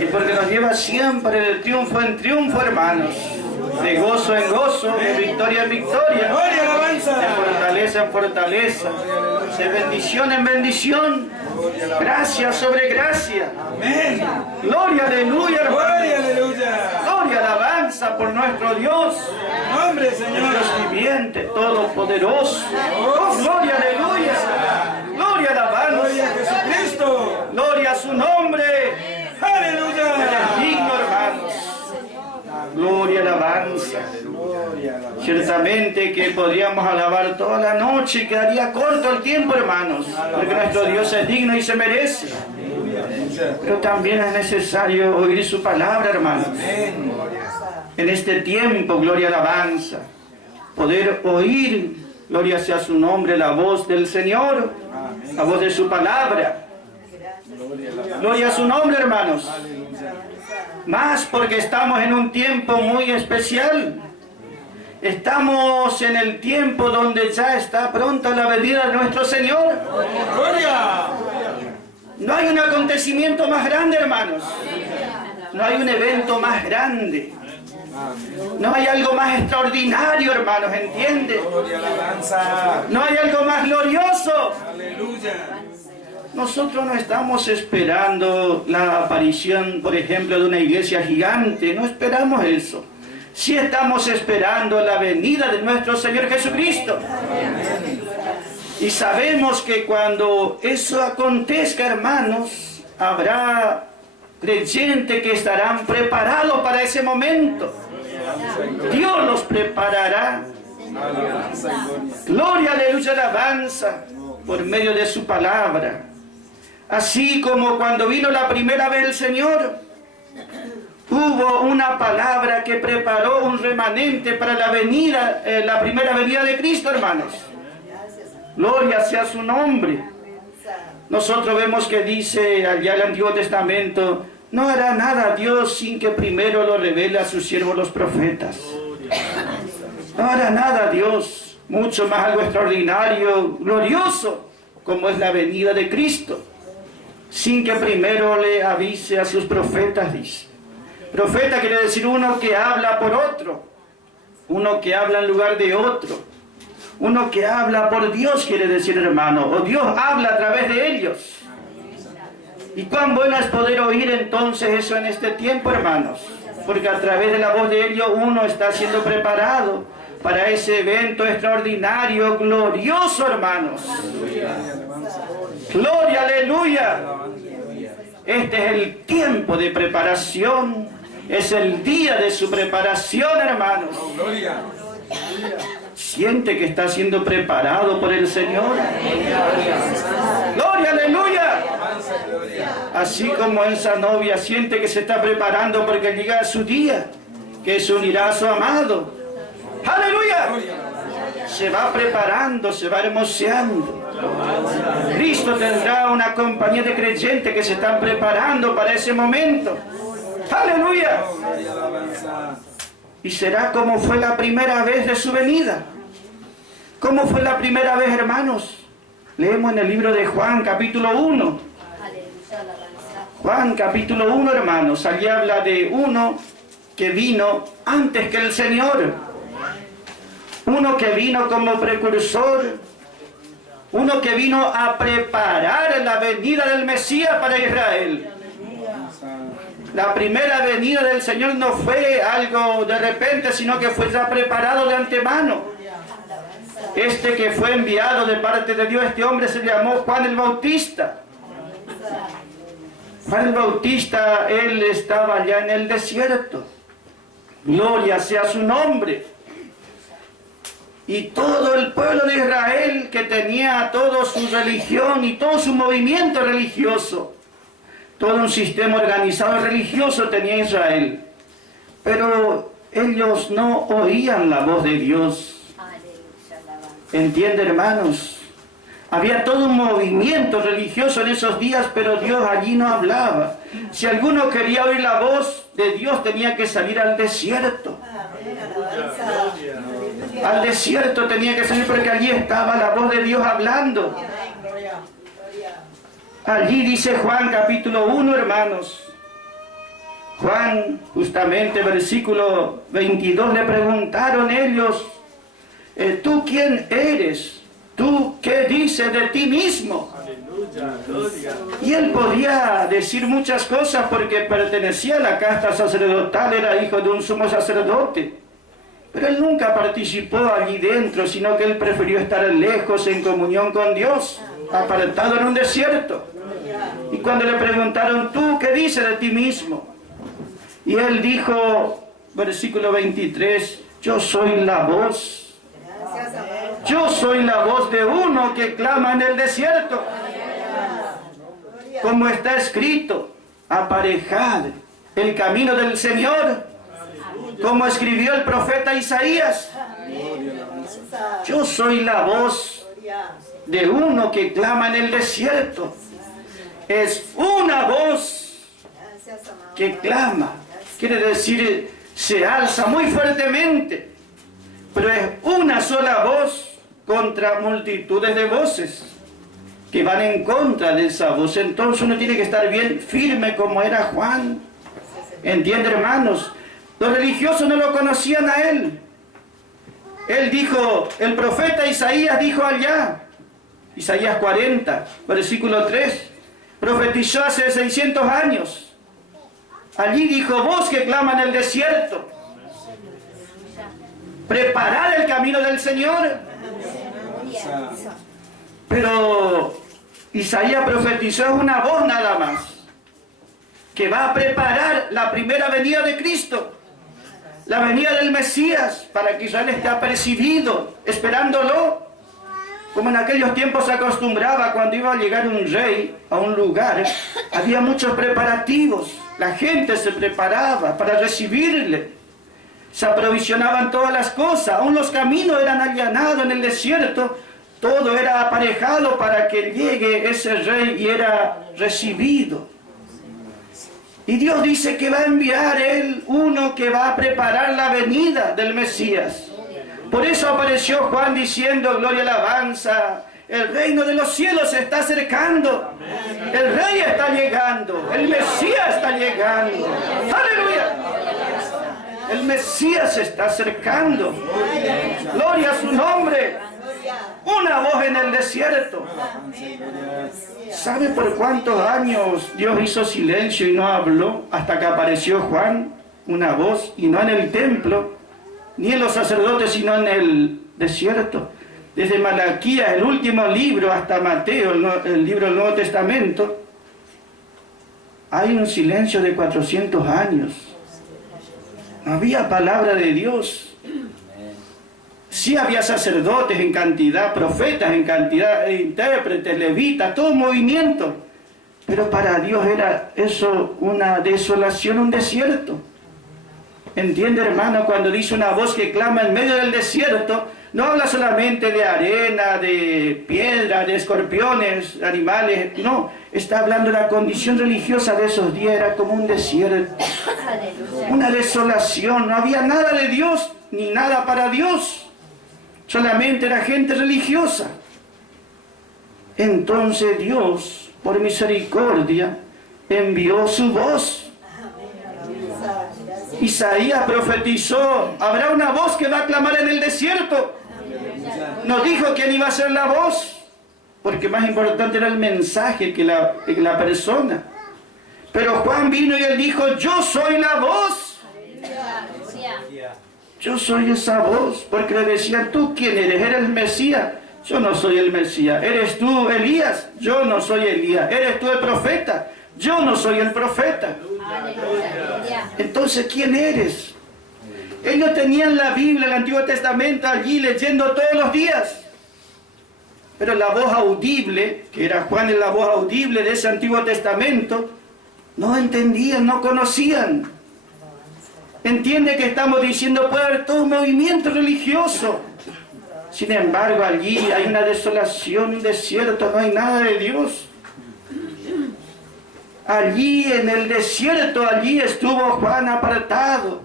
Y porque nos lleva siempre de triunfo en triunfo, hermanos. De gozo en gozo, de victoria en victoria. De fortaleza en fortaleza. De bendición en bendición. Gracia sobre gracia. Gloria, aleluya, hermanos. Gloria, alabanza por nuestro Dios. Nombre, Señor. Dios viviente, todopoderoso. Oh, gloria, aleluya. Gloria, alabanza. Gloria a Jesucristo. Gloria a su nombre. Aleluya. Eres digno, hermanos. Gloria, alabanza. Ciertamente que podríamos alabar toda la noche y quedaría corto el tiempo, hermanos, porque nuestro Dios es digno y se merece. Pero también es necesario oír su palabra, hermanos. En este tiempo, gloria, alabanza, poder oír, gloria sea su nombre, la voz del Señor, la voz de su palabra. Gloria a su nombre, hermanos. Más porque estamos en un tiempo muy especial. Estamos en el tiempo donde ya está pronta la venida de nuestro Señor. No hay un acontecimiento más grande, hermanos. No hay un evento más grande. No hay algo más extraordinario, hermanos, ¿entiende? No hay algo más glorioso. Nosotros no estamos esperando la aparición, por ejemplo, de una iglesia gigante. No esperamos eso. Sí estamos esperando la venida de nuestro Señor Jesucristo. Y sabemos que cuando eso acontezca, hermanos, habrá creyentes que estarán preparados para ese momento. Dios los preparará. Gloria, aleluya, alabanza por medio de su palabra. Así como cuando vino la primera vez el Señor, hubo una palabra que preparó un remanente para la venida, la primera venida de Cristo, hermanos. Gloria sea su nombre. Nosotros vemos que dice allá el Antiguo Testamento, no hará nada Dios sin que primero lo revele a sus siervos los profetas. No hará nada Dios, mucho más algo extraordinario, glorioso, como es la venida de Cristo, sin que primero le avise a sus profetas, dice. Profeta quiere decir uno que habla por otro, uno que habla en lugar de otro, uno que habla por Dios, quiere decir, hermano, o Dios habla a través de ellos. Y cuán bueno es poder oír entonces eso en este tiempo, hermanos, porque a través de la voz de ellos uno está siendo preparado para ese evento extraordinario, glorioso, hermanos. Gloria, aleluya. Este es el tiempo de preparación, es el día de su preparación, hermanos. Siente que está siendo preparado por el Señor. Gloria, aleluya. Así como esa novia siente que se está preparando porque llega su día, que se unirá a su amado. Aleluya. Se va preparando, se va hermoseando. Cristo tendrá una compañía de creyentes que se están preparando para ese momento. Aleluya. Y será como fue la primera vez de su venida. ¿Cómo fue la primera vez, hermanos? Leemos en el libro de Juan, capítulo 1. Juan, capítulo 1, hermanos. Allí habla de uno que vino antes que el Señor. Uno que vino como precursor. Uno que vino a preparar la venida del Mesías para Israel. La primera venida del Señor no fue algo de repente, sino que fue ya preparado de antemano. Este que fue enviado de parte de Dios, este hombre se llamó Juan el Bautista. Juan el Bautista, él estaba allá en el desierto. Gloria sea su nombre. Y todo el pueblo de Israel, que tenía toda su religión y todo su movimiento religioso, todo un sistema organizado religioso tenía Israel. Pero ellos no oían la voz de Dios. ¿Entiende, hermanos? Había todo un movimiento religioso en esos días, pero Dios allí no hablaba. Si alguno quería oír la voz de Dios, tenía que salir al desierto. Al desierto tenía que salir porque allí estaba la voz de Dios hablando. Allí dice Juan capítulo 1, hermanos, Juan, justamente versículo 22, le preguntaron ellos, ¿tú quién eres? ¿Tú qué dices de ti mismo? Y él podía decir muchas cosas porque pertenecía a la casta sacerdotal, era hijo de un sumo sacerdote. Pero él nunca participó allí dentro, sino que él prefirió estar lejos en comunión con Dios, apartado en un desierto. Y cuando le preguntaron, ¿tú qué dices de ti mismo? Y él dijo, versículo 23, yo soy la voz. Yo soy la voz de uno que clama en el desierto. Como está escrito, aparejad el camino del Señor, como escribió el profeta Isaías. Yo soy la voz de uno que clama en el desierto. Es una voz que clama, quiere decir, se alza muy fuertemente, pero es una sola voz contra multitudes de voces que van en contra de esa voz. Entonces uno tiene que estar bien firme como era Juan. ¿Entiende, hermanos? Los religiosos no lo conocían a él. Él dijo, el profeta Isaías dijo allá, Isaías 40, versículo 3, profetizó hace 600 años. Allí dijo, voz que clama en el desierto, preparad el camino del Señor. Pero Isaías profetizó una voz nada más, que va a preparar la primera venida de Cristo, la venida del Mesías, para que Israel esté apercibido, esperándolo. Como en aquellos tiempos se acostumbraba, cuando iba a llegar un rey a un lugar, había muchos preparativos, la gente se preparaba para recibirle, se aprovisionaban todas las cosas, aún los caminos eran allanados en el desierto, todo era aparejado para que llegue ese rey y era recibido. Y Dios dice que va a enviar Él uno que va a preparar la venida del Mesías. Por eso apareció Juan diciendo, gloria y alabanza, el reino de los cielos se está acercando. El rey está llegando, el Mesías está llegando. ¡Aleluya! El Mesías se está acercando. Gloria a su nombre. Una voz en el desierto. ¿Sabe por cuántos años Dios hizo silencio y no habló? Hasta que apareció Juan, una voz, y no en el templo, ni en los sacerdotes, sino en el desierto. Desde Malaquías, el último libro, hasta Mateo, el libro del Nuevo Testamento, hay un silencio de 400 años. No había palabra de Dios. Sí había sacerdotes en cantidad, profetas en cantidad, intérpretes, levitas, todo movimiento. Pero para Dios era eso una desolación, un desierto. ¿Entiende, hermano? Cuando dice una voz que clama en medio del desierto, no habla solamente de arena, de piedra, de escorpiones, animales. No, está hablando de la condición religiosa de esos días. Era como un desierto, una desolación. No había nada de Dios, ni nada para Dios. Solamente era gente religiosa. Entonces Dios, por misericordia, envió su voz. Isaías profetizó, habrá una voz que va a clamar en el desierto. Nos dijo quién iba a ser la voz, porque más importante era el mensaje que la persona. Pero Juan vino y él dijo, yo soy la voz. Yo soy esa voz, porque le decían, ¿tú quién eres? ¿Eres el Mesías? Yo no soy el Mesías. ¿Eres tú Elías? Yo no soy Elías. ¿Eres tú el profeta? Yo no soy el profeta. Entonces, ¿quién eres? Ellos tenían la Biblia, el Antiguo Testamento allí leyendo todos los días. Pero la voz audible, que era Juan en la voz audible de ese Antiguo Testamento, no entendían, no conocían. Entiende que estamos diciendo, puede haber todo un movimiento religioso. Sin embargo, allí hay una desolación, un desierto, no hay nada de Dios. Allí en el desierto, allí estuvo Juan apartado.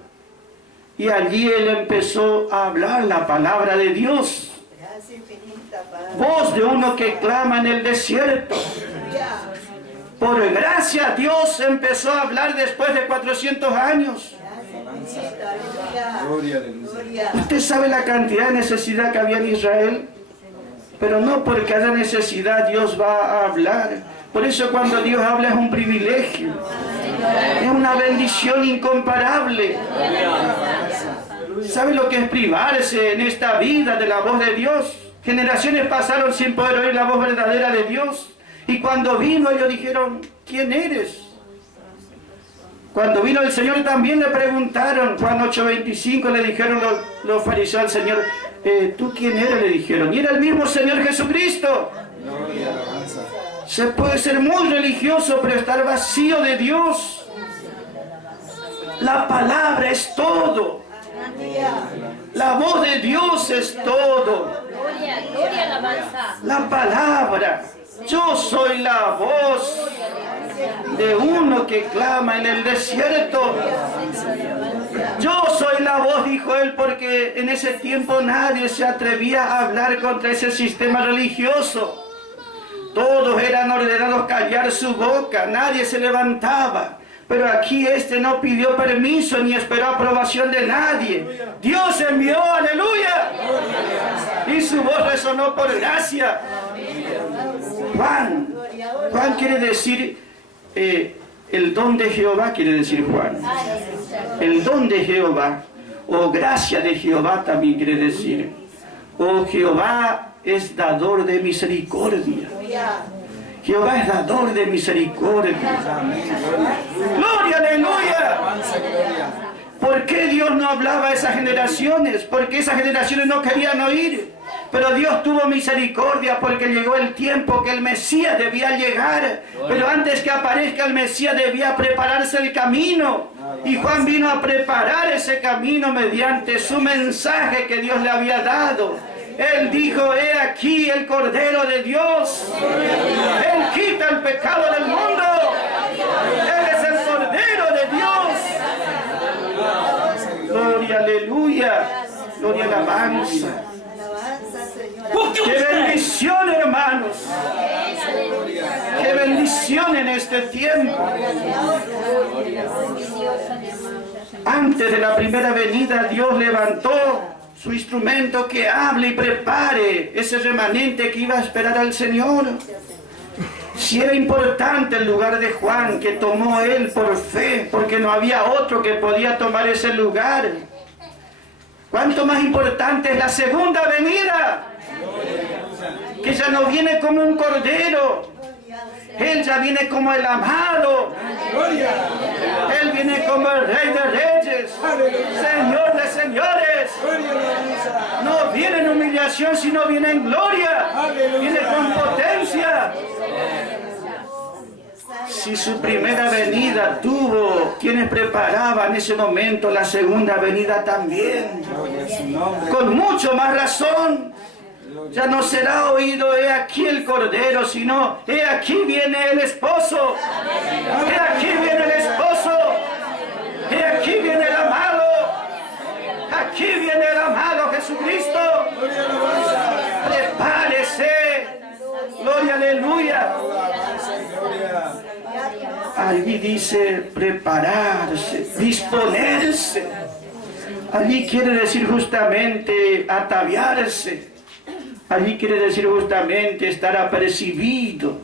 Y allí él empezó a hablar la palabra de Dios. Voz de uno que clama en el desierto. Por gracia Dios empezó a hablar después de 400 años. Gloria, aleluya. Usted sabe la cantidad de necesidad que había en Israel, pero no porque haya necesidad Dios va a hablar. Por eso cuando Dios habla es un privilegio, es una bendición incomparable. ¿Sabe lo que es privarse en esta vida de la voz de Dios? Generaciones pasaron sin poder oír la voz verdadera de Dios. Y cuando vino ellos dijeron, ¿quién eres? Cuando vino el Señor también le preguntaron, Juan 8:25 le dijeron los fariseos al Señor, ¿tú quién eres? Le dijeron, y era el mismo Señor Jesucristo. Se puede ser muy religioso pero estar vacío de Dios. La palabra es todo. La voz de Dios es todo. La palabra. Yo soy la voz de uno que clama en el desierto. Yo soy la voz, dijo él, porque en ese tiempo nadie se atrevía a hablar contra ese sistema religioso. Todos eran ordenados callar su boca, nadie se levantaba. Pero aquí este no pidió permiso ni esperó aprobación de nadie. Dios envió, aleluya. Y su voz resonó por gracia. Juan quiere decir, el don de Jehová quiere decir Juan. El don de Jehová, o gracia de Jehová también quiere decir. O Jehová es dador de misericordia. Jehová es dador de misericordia. Gloria, aleluya. ¿Por qué Dios no hablaba a esas generaciones? Porque esas generaciones no querían oír. Pero Dios tuvo misericordia porque llegó el tiempo que el Mesías debía llegar. Pero antes que aparezca el Mesías debía prepararse el camino. Y Juan vino a preparar ese camino mediante su mensaje que Dios le había dado. Él dijo, he aquí el Cordero de Dios. Él quita el pecado del mundo. Él es el Cordero de Dios. Gloria, aleluya. Gloria, alabanza. ¡Qué bendición, hermanos! ¡Qué bendición en este tiempo! Antes de la primera venida, Dios levantó su instrumento que hable y prepare ese remanente que iba a esperar al Señor. Si era importante el lugar de Juan, que tomó él por fe, porque no había otro que podía tomar ese lugar. ¿Cuánto más importante es la segunda venida? Que ya no viene como un cordero, Él ya viene como el amado, Él viene como el Rey de Reyes, Señor de Señores. No viene en humillación, sino viene en gloria, viene con potencia. Si su primera venida tuvo quienes preparaban en ese momento, la segunda venida también, con mucho más razón. Ya no será oído, he aquí el Cordero, sino, he aquí viene el esposo. He aquí viene el esposo. He aquí viene el amado. Aquí viene el amado Jesucristo. Prepárese. Gloria, aleluya. Allí dice prepararse, disponerse. Allí quiere decir justamente ataviarse. Allí quiere decir justamente estar apercibido,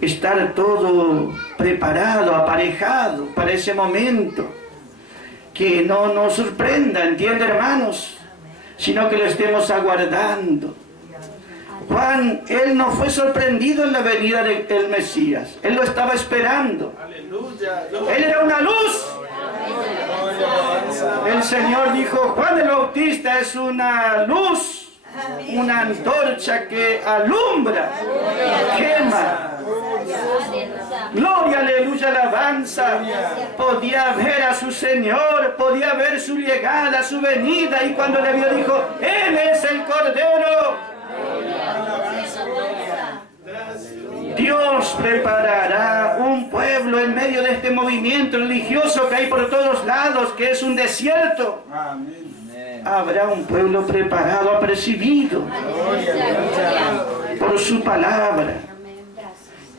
estar todo preparado, aparejado para ese momento. Que no nos sorprenda, ¿entiende, hermanos? Sino que lo estemos aguardando. Juan, él no fue sorprendido en la venida del Mesías. Él lo estaba esperando. Él era una luz. El Señor dijo, Juan el Bautista es una luz. Una antorcha que alumbra, quema. Gloria, aleluya, alabanza. Podía ver a su Señor, podía ver su llegada, su venida. Y cuando le vio dijo, Él es el Cordero. Dios preparará un pueblo en medio de este movimiento religioso que hay por todos lados, que es un desierto. Habrá un pueblo preparado, apercibido por su palabra.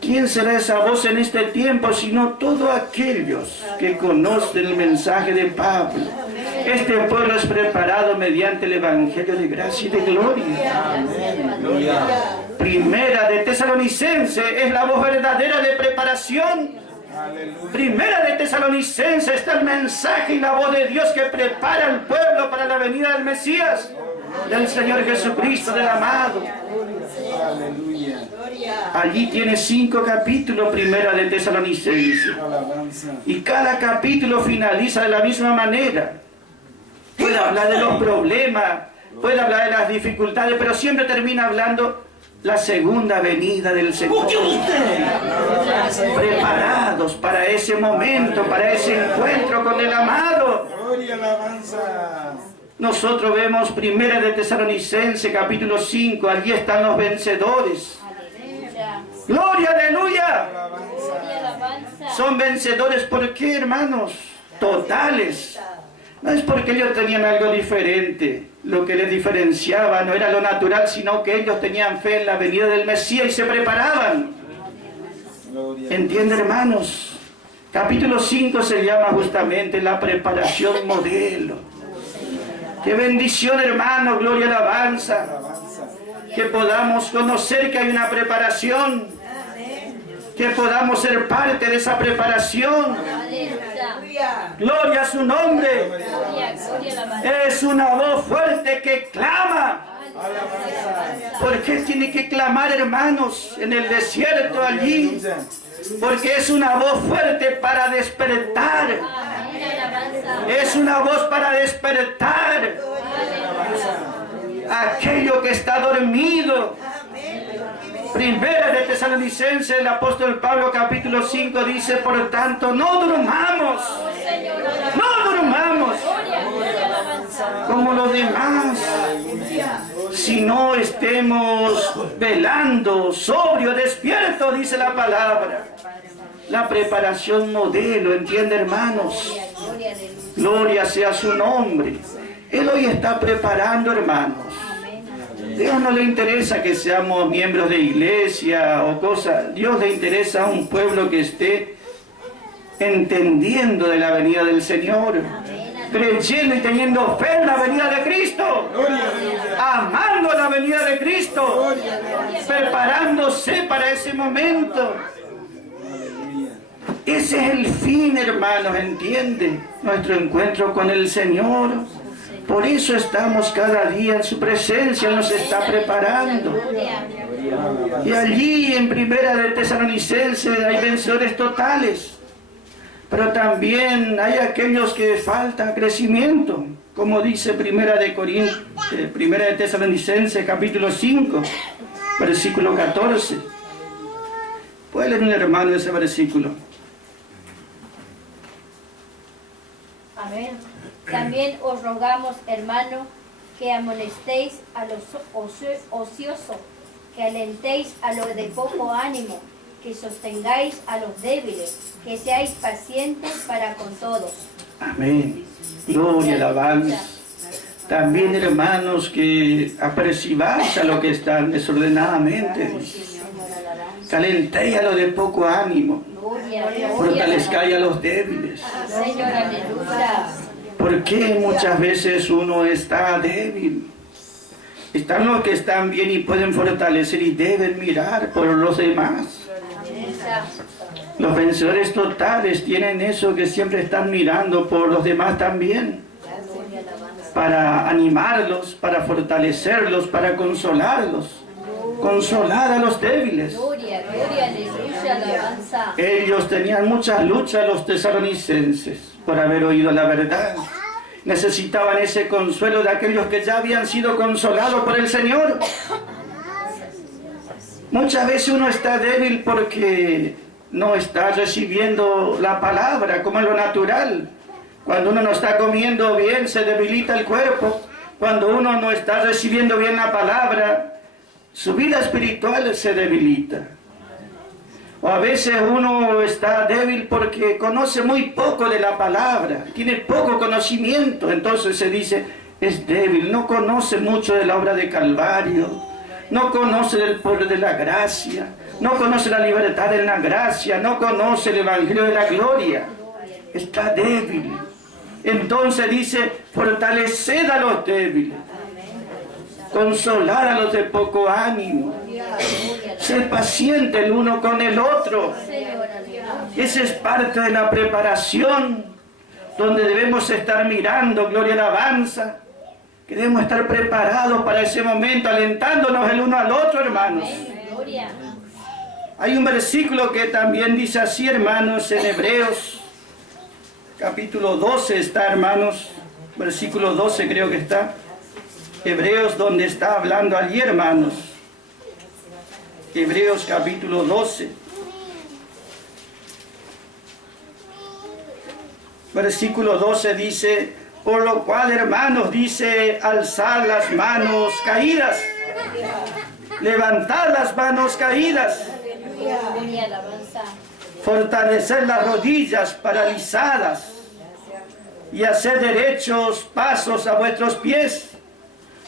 ¿Quién será esa voz en este tiempo sino todos aquellos que conocen el mensaje de Pablo? Este pueblo es preparado mediante el Evangelio de gracia y de gloria. Primera de Tesalonicense es la voz verdadera de preparación. Primera de Tesalonicense está el mensaje y la voz de Dios que prepara al pueblo para la venida del Mesías, del Señor Jesucristo, del amado. Allí tiene 5 capítulos, Primera de Tesalonicense. Y cada capítulo finaliza de la misma manera. Puede hablar de los problemas, puede hablar de las dificultades, pero siempre termina hablando la segunda venida del Señor. Preparados para ese momento, para ese encuentro con el amado. Nosotros vemos Primera de Tesalonicense, capítulo 5, allí están los vencedores. ¡Gloria, aleluya! Son vencedores, ¿por qué, hermanos? Totales. No es porque ellos tenían algo diferente. Lo que les diferenciaba no era lo natural, sino que ellos tenían fe en la venida del Mesías y se preparaban. ¿Entiende, hermanos? Capítulo 5 se llama justamente la preparación modelo. ¡Qué bendición, hermano! ¡Gloria, alabanza! Que podamos conocer que hay una preparación. Que podamos ser parte de esa preparación. ¡Gloria a su nombre! Es una voz fuerte que clama. ¿Por qué tiene que clamar, hermanos, en el desierto allí? Porque es una voz fuerte para despertar. Es una voz para despertar aquello que está dormido. Primera de Tesalonicenses, el apóstol Pablo, capítulo 5, dice: por tanto, no durmamos como los demás, sino estemos velando, sobrio, despierto, dice la palabra. La preparación modelo, ¿entiende, hermanos? Gloria sea su nombre. Él hoy está preparando, hermanos. Dios no le interesa que seamos miembros de iglesia o cosas. Dios le interesa a un pueblo que esté entendiendo de la venida del Señor, creyendo y teniendo fe en la venida de Cristo, amando la venida de Cristo, preparándose para ese momento. Ese es el fin, hermanos, ¿entiende? Nuestro encuentro con el Señor. Por eso estamos cada día en su presencia, nos está preparando. Y allí en Primera de Tesalonicenses hay vencedores totales. Pero también hay aquellos que falta crecimiento. Como dice Primera de Tesalonicenses, capítulo 5, versículo 14. ¿Puede leer un hermano ese versículo? Amén. También os rogamos, hermano, que amonestéis a los ociosos, que alentéis a los de poco ánimo, que sostengáis a los débiles, que seáis pacientes para con todos. Amén. Gloria, alabanza. También, hermanos, que apercibáis a los que están desordenadamente. Que alentéis a los de poco ánimo. Fortalezcáis a los débiles. Señor, aleluya. ¿Por qué muchas veces uno está débil? Están los que están bien y pueden fortalecer y deben mirar por los demás. Los vencedores totales tienen eso, que siempre están mirando por los demás también. Para animarlos, para fortalecerlos, para consolarlos. Consolar a los débiles. Ellos tenían muchas luchas, los tesalonicenses, por haber oído la verdad. Necesitaban ese consuelo de aquellos que ya habían sido consolados por el Señor. Muchas veces uno está débil porque no está recibiendo la palabra como en lo natural. Cuando uno no está comiendo bien, se debilita el cuerpo. Cuando uno no está recibiendo bien la palabra, su vida espiritual se debilita. O a veces uno está débil porque conoce muy poco de la palabra, tiene poco conocimiento, entonces se dice, es débil, no conoce mucho de la obra de Calvario, no conoce el poder de la gracia, no conoce la libertad en la gracia, no conoce el evangelio de la gloria. Está débil. Entonces dice, fortaleced a los débiles, consolar a los de poco ánimo, ser paciente el uno con el otro. Esa es parte de la preparación, donde debemos estar mirando, gloria y alabanza, que debemos estar preparados para ese momento, alentándonos el uno al otro, hermanos. Hay un versículo que también dice así, hermanos, en Hebreos, capítulo 12 está, hermanos, versículo 12 creo que está, Hebreos, donde está hablando allí, hermanos, Hebreos capítulo 12, versículo 12 dice, por lo cual, hermanos, dice, alzad las manos caídas, levantad las manos caídas, fortalecer las rodillas paralizadas y hacer derechos pasos a vuestros pies,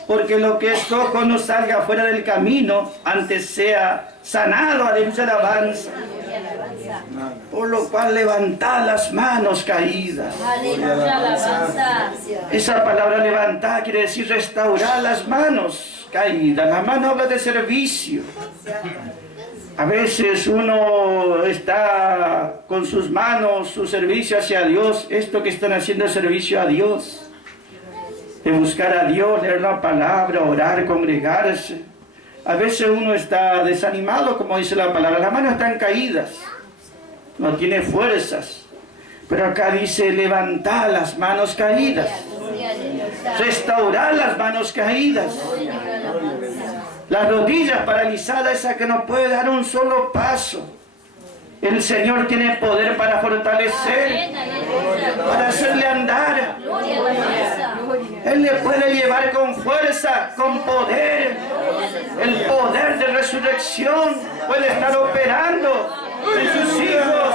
porque lo que es cojo no salga fuera del camino, antes sea sanado, aleluya, alabanza. Por lo cual levantad las manos caídas. Aleluya, alabanza. Esa palabra levantar quiere decir restaurar las manos caídas. La mano habla de servicio. A veces uno está con sus manos, su servicio hacia Dios. Esto que están haciendo es servicio a Dios. De buscar a Dios, leer la palabra, orar, congregarse. A veces uno está desanimado, como dice la palabra. Las manos están caídas. No tiene fuerzas. Pero acá dice, levantar las manos caídas. Restaurar las manos caídas. Las rodillas paralizadas, esa que no puede dar un solo paso. El Señor tiene poder para fortalecer, para hacerle andar. Él le puede llevar con fuerza, con poder. El poder de resurrección puede estar operando en sus hijos,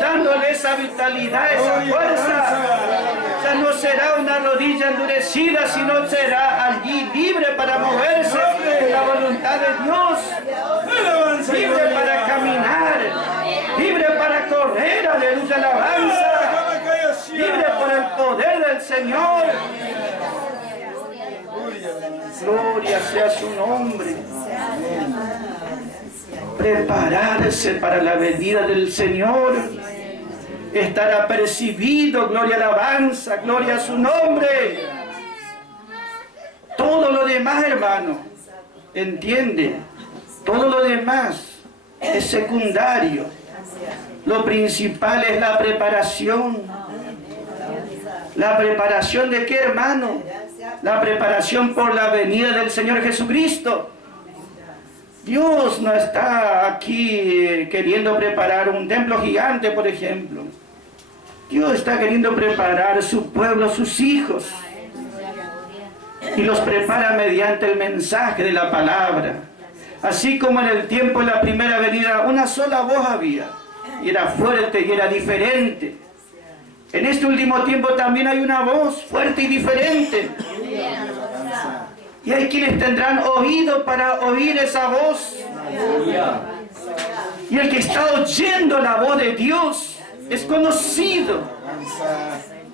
dándole esa vitalidad, esa fuerza. Ya no será una rodilla endurecida, sino será allí libre para moverse en la voluntad de Dios, libre para caminar, libre para correr, aleluya, alabanza, libre por el poder del Señor. Gloria sea su nombre. Prepararse para la venida del Señor. Estar apercibido, gloria, alabanza, gloria a su nombre. Todo lo demás, hermano, entiende, todo lo demás es secundario. Lo principal es la preparación. ¿La preparación de qué, hermano? La preparación por la venida del Señor Jesucristo. Dios no está aquí queriendo preparar un templo gigante, por ejemplo. Dios está queriendo preparar su pueblo, sus hijos. Y los prepara mediante el mensaje de la palabra. Así como en el tiempo de la primera venida, una sola voz había. Y era fuerte y era diferente. En este último tiempo también hay una voz fuerte y diferente. Y hay quienes tendrán oído para oír esa voz. Y el que está oyendo la voz de Dios es conocido.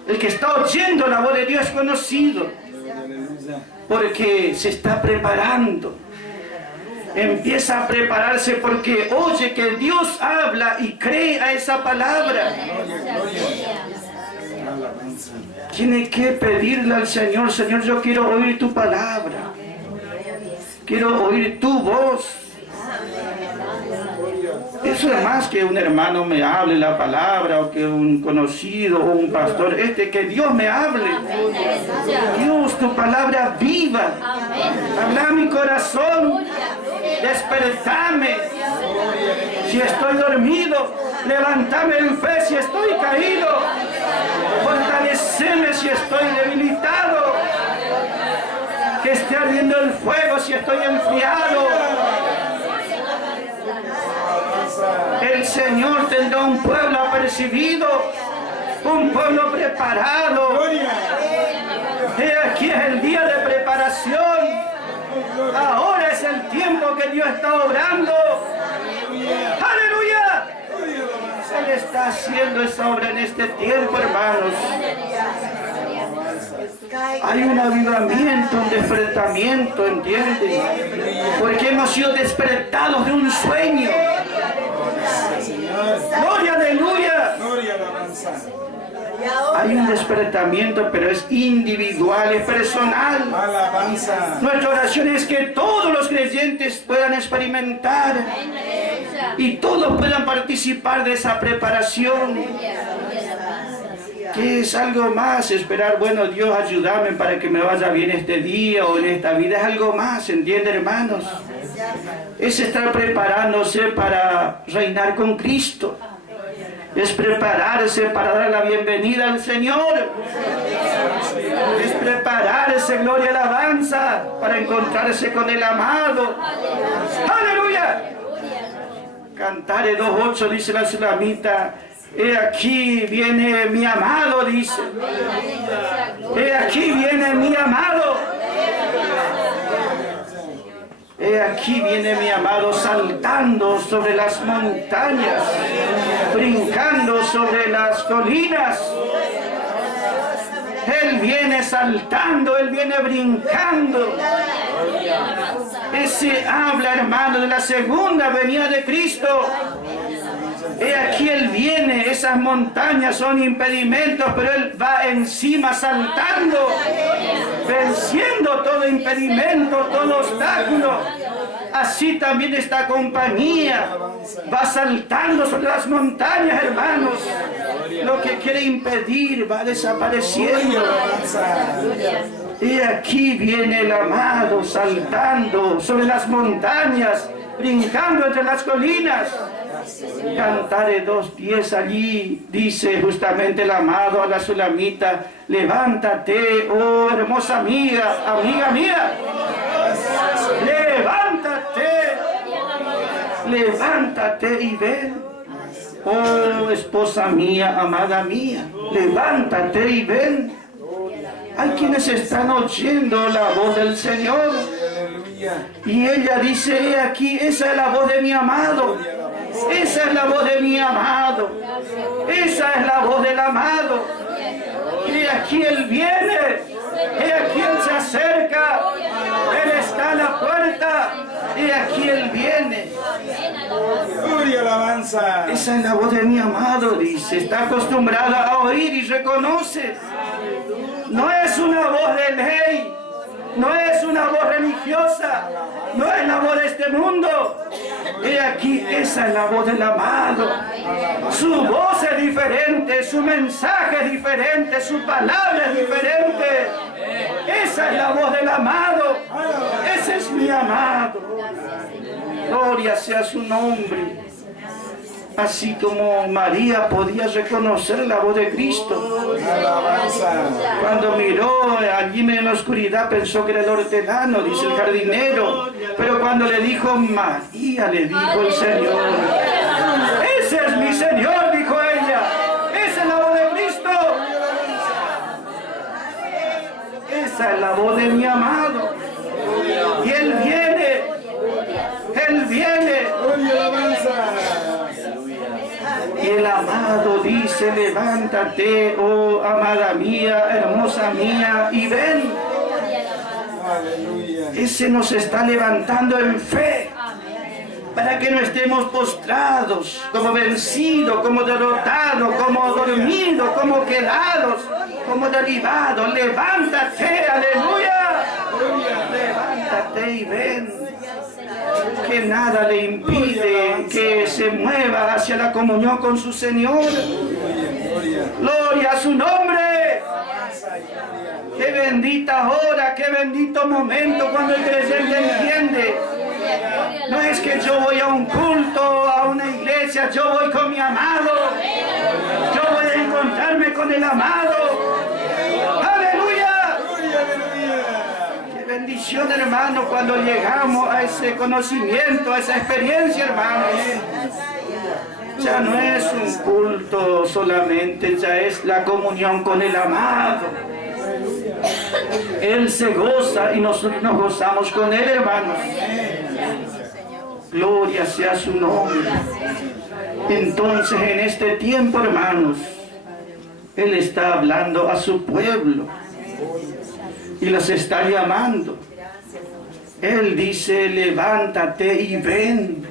El que está oyendo la voz de Dios es conocido. Porque se está preparando. Empieza a prepararse porque oye que Dios habla y cree a esa palabra. Tiene que pedirle al Señor, Señor, yo quiero oír tu palabra. Quiero oír tu voz. Eso es más que un hermano me hable la palabra, o que un conocido o un pastor. Que Dios me hable. Dios, tu palabra viva. Habla a mi corazón. Despertame. Si estoy dormido, levántame en fe si estoy caído. Fortaleceme si estoy debilitado. Que esté ardiendo el fuego si estoy enfriado. El Señor tendrá un pueblo apercibido, un pueblo preparado. Aquí es el día de preparación. Ahora es el tiempo que Dios está obrando. ¡Aleluya! Él está haciendo esa obra en este tiempo, hermanos. Hay un avivamiento, un despertamiento, ¿entienden? Porque hemos sido despertados de un sueño. ¡Gloria, aleluya! Hay un despertamiento, pero es individual, es personal. Nuestra oración es que todos los creyentes puedan experimentar y todos puedan participar de esa preparación. Que es algo más, esperar, bueno, Dios, ayúdame para que me vaya bien este día o en esta vida. Es algo más, ¿entienden, hermanos? Es estar preparándose para reinar con Cristo. Es prepararse para dar la bienvenida al Señor. Es prepararse, gloria y alabanza, para encontrarse con el amado. ¡Aleluya! Cantares 2:8 dice la Sulamita. He aquí viene mi amado, dice. He aquí viene mi amado. He aquí viene mi amado saltando sobre las montañas, brincando sobre las colinas. Él viene saltando, Él viene brincando. Ese habla, hermano, de la segunda venida de Cristo. He aquí Él viene, esas montañas son impedimentos, pero Él va encima saltando, venciendo todo impedimento, todo obstáculo. Así también esta compañía va saltando sobre las montañas, hermanos. Lo que quiere impedir va desapareciendo. He aquí viene el amado saltando sobre las montañas, brincando entre las colinas. Cantares 2:10 allí dice justamente el amado a la Sulamita: levántate, oh hermosa amiga, amiga mía, levántate y ven, oh esposa mía, amada mía, levántate y ven. Hay quienes están oyendo la voz del Señor y ella dice: he aquí, esa es la voz de mi amado. Esa es la voz de mi amado. Esa es la voz del amado. Y aquí Él viene. Y aquí Él se acerca. Él está a la puerta. Y aquí Él viene. Gloria, alabanza. Esa es la voz de mi amado, dice. Está acostumbrada a oír y reconoce. No es una voz de ley. No es una voz religiosa. No es la voz de este mundo. Y aquí esa es la voz del amado. Su voz es diferente, su mensaje es diferente, su palabra es diferente. Esa es la voz del amado. Ese es mi amado. Gloria sea su nombre. Así como María podía reconocer la voz de Cristo. Cuando miró allí en la oscuridad pensó que era el hortelano, dice el jardinero. Pero cuando le dijo María, le dijo el Señor: ese es mi Señor, dijo ella. Esa es la voz de Cristo. Esa es la voz de mi amado. Y Él viene. Él viene. Y el amado dice: levántate, oh amada mía, hermosa mía, y ven. Ese nos está levantando en fe, para que no estemos postrados, como vencidos, como derrotados, como dormidos, como quedados, como derribados. Levántate, aleluya. Levántate y ven. Que nada le impide que se mueva hacia la comunión con su Señor. Gloria a su nombre. Qué bendita hora, qué bendito momento cuando el creyente entiende. No es que yo voy a un culto, a una iglesia, yo voy con mi amado. Yo voy a encontrarme con el amado. ¡Aleluya! Qué bendición, hermano, cuando llegamos a ese conocimiento, a esa experiencia, hermanos. Ya no es un culto solamente, ya es la comunión con el amado. Él se goza y nosotros nos gozamos con Él, hermanos. Gloria sea su nombre. Entonces, en este tiempo, hermanos, Él está hablando a su pueblo y los está llamando. Él dice, levántate y ven.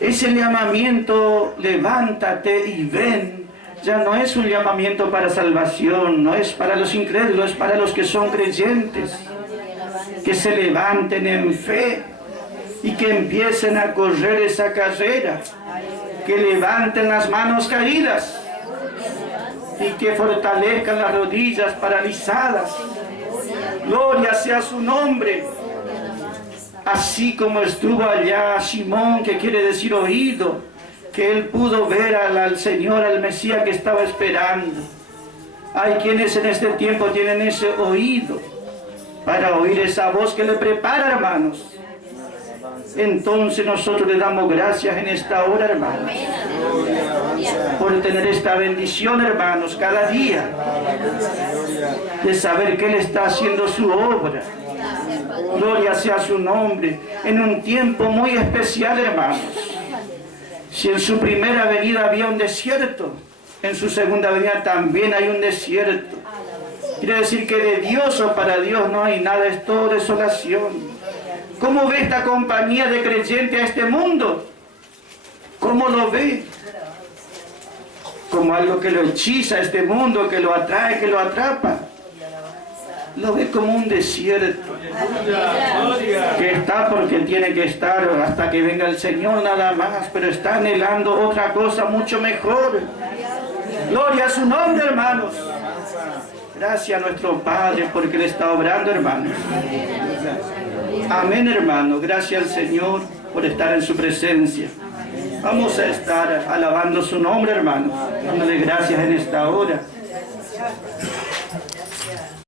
Ese llamamiento, levántate y ven, ya no es un llamamiento para salvación, no es para los incrédulos, es para los que son creyentes, que se levanten en fe y que empiecen a correr esa carrera, que levanten las manos caídas y que fortalezcan las rodillas paralizadas. Gloria sea su nombre. Así como estuvo allá Simón, que quiere decir oído, que él pudo ver al Señor, al Mesías que estaba esperando. Hay quienes en este tiempo tienen ese oído para oír esa voz que le prepara, hermanos. Entonces nosotros le damos gracias en esta hora, hermanos, por tener esta bendición, hermanos, cada día, de saber que Él está haciendo su obra. Gloria sea su nombre, en un tiempo muy especial, hermanos. Si en su primera venida había un desierto, en su segunda venida también hay un desierto. Quiere decir que de Dios o para Dios no hay nada, es todo desolación. ¿Cómo ve esta compañía de creyentes a este mundo? ¿Cómo lo ve? Como algo que lo hechiza a este mundo, que lo atrae, que lo atrapa. Lo ve como un desierto, que está porque tiene que estar hasta que venga el Señor nada más, pero está anhelando otra cosa mucho mejor. Gloria a su nombre, hermanos. Gracias a nuestro Padre porque Él está obrando, hermanos. Amén, hermano. Gracias al Señor por estar en su presencia. Vamos a estar alabando su nombre, hermanos, dándole gracias en esta hora.